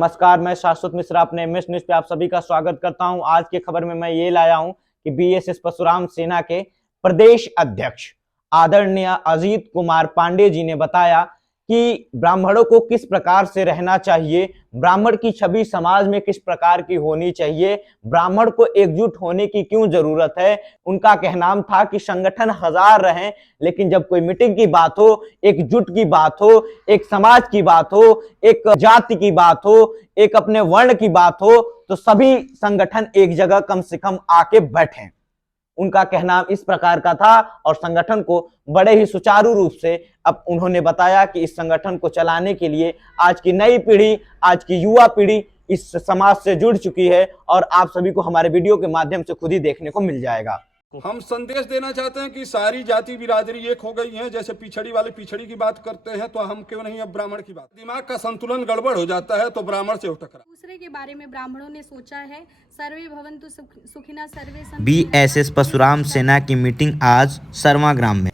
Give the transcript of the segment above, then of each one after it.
नमस्कार, मैं शाश्वत मिश्रा अपने एमएस न्यूज पे आप सभी का स्वागत करता हूं। आज की खबर में मैं ये लाया हूं कि बीएसएस परशुराम सेना के प्रदेश अध्यक्ष आदरणीय अजीत कुमार पांडे जी ने बताया कि ब्राह्मणों को किस प्रकार से रहना चाहिए, ब्राह्मण की छवि समाज में किस प्रकार की होनी चाहिए, ब्राह्मण को एकजुट होने की क्यों जरूरत है। उनका कहना था कि संगठन हजार रहें, लेकिन जब कोई मीटिंग की बात हो, एकजुट की बात हो, एक समाज की बात हो, एक जाति की बात हो, एक अपने वर्ण की बात हो, तो सभी संगठन एक जगह कम से कम आके बैठें। उनका कहना इस प्रकार का था और संगठन को बड़े ही सुचारू रूप से अब उन्होंने बताया कि इस संगठन को चलाने के लिए आज की नई पीढ़ी, आज की युवा पीढ़ी इस समाज से जुड़ चुकी है और आप सभी को हमारे वीडियो के माध्यम से खुद ही देखने को मिल जाएगा। हम संदेश देना चाहते हैं कि सारी जाति बिरादरी एक हो गई है। जैसे पिछड़ी वाले पिछड़ी की बात करते हैं तो हम क्यों नहीं अब ब्राह्मण की बात। दिमाग का संतुलन गड़बड़ हो जाता है तो ब्राह्मण से टकरा। दूसरे के बारे में ब्राह्मणों ने सोचा है। सर्वे भवन्तु सुखिनः सर्वे सन्तु। बीएसएस परशुराम सेना की मीटिंग आज सरवा ग्राम में।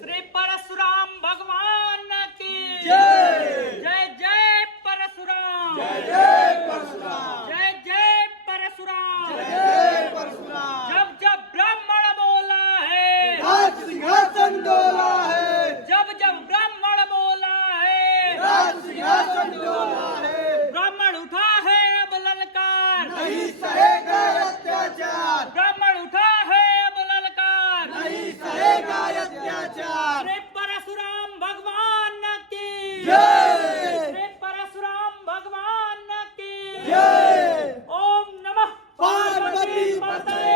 श्री परशुराम भगवान की जय। जय जय परशुराम। जय जय परशुराम। जय जय परशुराम। जय जय परशुराम। जब जब ब्राह्मण बोला है, राज सिंहासन डोला है। जब जब ब्राह्मण बोला है, राज सिंहासन डोला है। ब्राह्मण उठा है अब ललकार, नहीं सहेगा अत्याचार। ब्राह्मण उठा है अब ललकार, नहीं सहेगा अत्याचार। श्री परशुराम भगवान की जय। श्री परशुराम भगवान की जय। ओम नमः पार्वती पतये।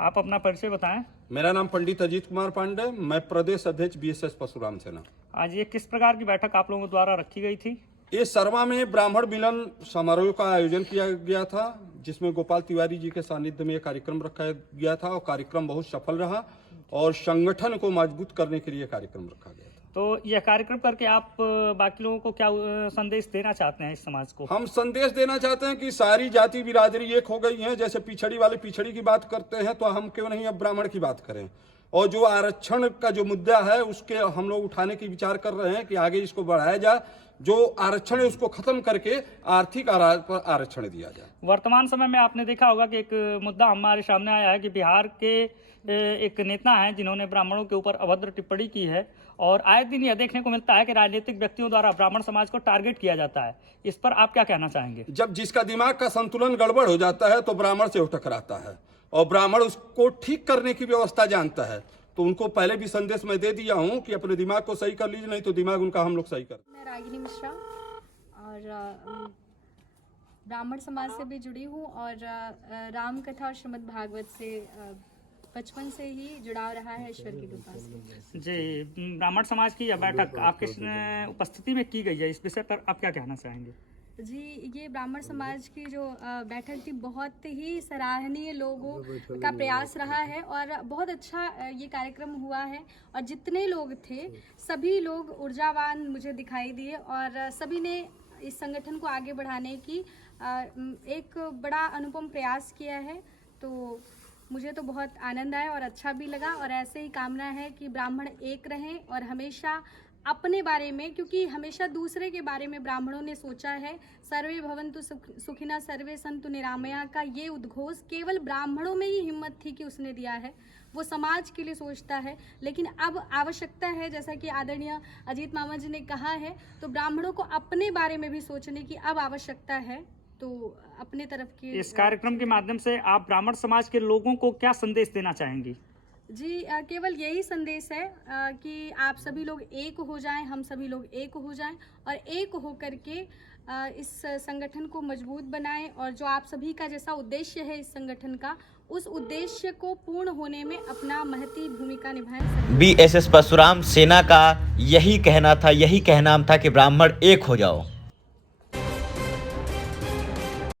आप अपना परिचय बताएं। मेरा नाम पंडित अजीत कुमार पांडे, मैं प्रदेश अध्यक्ष बीएसएस परशुराम सेना। आज ये किस प्रकार की बैठक आप लोगों द्वारा रखी गई थी? ये सरवा में ब्राह्मण मिलन समारोह का आयोजन किया गया था, जिसमें गोपाल तिवारी जी के सानिध्य में ये कार्यक्रम रखा गया था और कार्यक्रम बहुत सफल रहा और संगठन को मजबूत करने के लिए कार्यक्रम रखा गया था। तो यह कार्यक्रम करके आप बाकी लोगों को क्या संदेश देना चाहते हैं इस समाज को? हम संदेश देना चाहते हैं कि सारी जाति बिरादरी एक हो गई है। जैसे पिछड़ी वाले पिछड़ी की बात करते हैं तो हम क्यों नहीं अब ब्राह्मण की बात करें। और जो आरक्षण का जो मुद्दा है उसके हम लोग उठाने की विचार कर रहे हैं कि आगे इसको बढ़ाया जाए। जो आरक्षण है उसको खत्म करके आर्थिक आधार पर आरक्षण दिया जाए। वर्तमान समय में आपने देखा होगा कि एक मुद्दा हमारे सामने आया है कि बिहार के एक नेता हैं जिन्होंने ब्राह्मणों के ऊपर अभद्र टिप्पणी की है और आए दिन यह देखने को मिलता है कि राजनीतिक व्यक्तियों द्वारा ब्राह्मण समाज को टारगेट किया जाता है। इस पर आप क्या कहना चाहेंगे? जब जिसका दिमाग का संतुलन गड़बड़ हो जाता है तो ब्राह्मण से टकराता है और ब्राह्मण उसको ठीक करने की व्यवस्था जानता है। तो उनको पहले भी संदेश मैं दे दिया हूं कि अपने दिमाग को सही कर लीजिए, नहीं तो दिमाग उनका हम लोग सही कर। मैं रागिनी मिश्रा और ब्राह्मण समाज से भी जुड़ी हूँ और राम कथा और श्रीमद् भागवत से बचपन से ही जुड़ाव रहा है ईश्वर की कृपा से। जी, ब्राह्मण समाज की यह बैठक आपके उपस्थिति में की गई है, इस विषय पर आप क्या कहना चाहेंगे? जी, ये ब्राह्मण समाज की जो बैठक थी बहुत ही सराहनीय, लोगों का प्रयास रहा है और बहुत अच्छा ये कार्यक्रम हुआ है और जितने लोग थे सभी लोग ऊर्जावान मुझे दिखाई दिए और सभी ने इस संगठन को आगे बढ़ाने की एक बड़ा अनुपम प्रयास किया है। तो मुझे तो बहुत आनंद आया और अच्छा भी लगा और ऐसे ही कामना है कि ब्राह्मण एक रहें और हमेशा अपने बारे में, क्योंकि हमेशा दूसरे के बारे में ब्राह्मणों ने सोचा है। सर्वे भवन्तु सुखिनः सर्वे सन्तु निरामया का ये उद्घोष केवल ब्राह्मणों में ही हिम्मत थी कि उसने दिया है। वो समाज के लिए सोचता है, लेकिन अब आवश्यकता है, जैसा कि आदरणीय अजीत मामा जी ने कहा है, तो ब्राह्मणों को अपने बारे में भी सोचने की अब आवश्यकता है। तो अपने तरफ की इस कार्यक्रम के माध्यम से आप ब्राह्मण समाज के लोगों को क्या संदेश देना चाहेंगी? जी, केवल यही संदेश है कि आप सभी लोग एक हो जाएं, हम सभी लोग एक हो जाएं और एक हो करके इस संगठन को मजबूत बनाएं और जो आप सभी का जैसा उद्देश्य है इस संगठन का, उस उद्देश्य को पूर्ण होने में अपना महती भूमिका निभाएं। बीएसएस परशुराम सेना का यही कहना था, यही कहना था कि ब्राह्मण एक हो जाओ।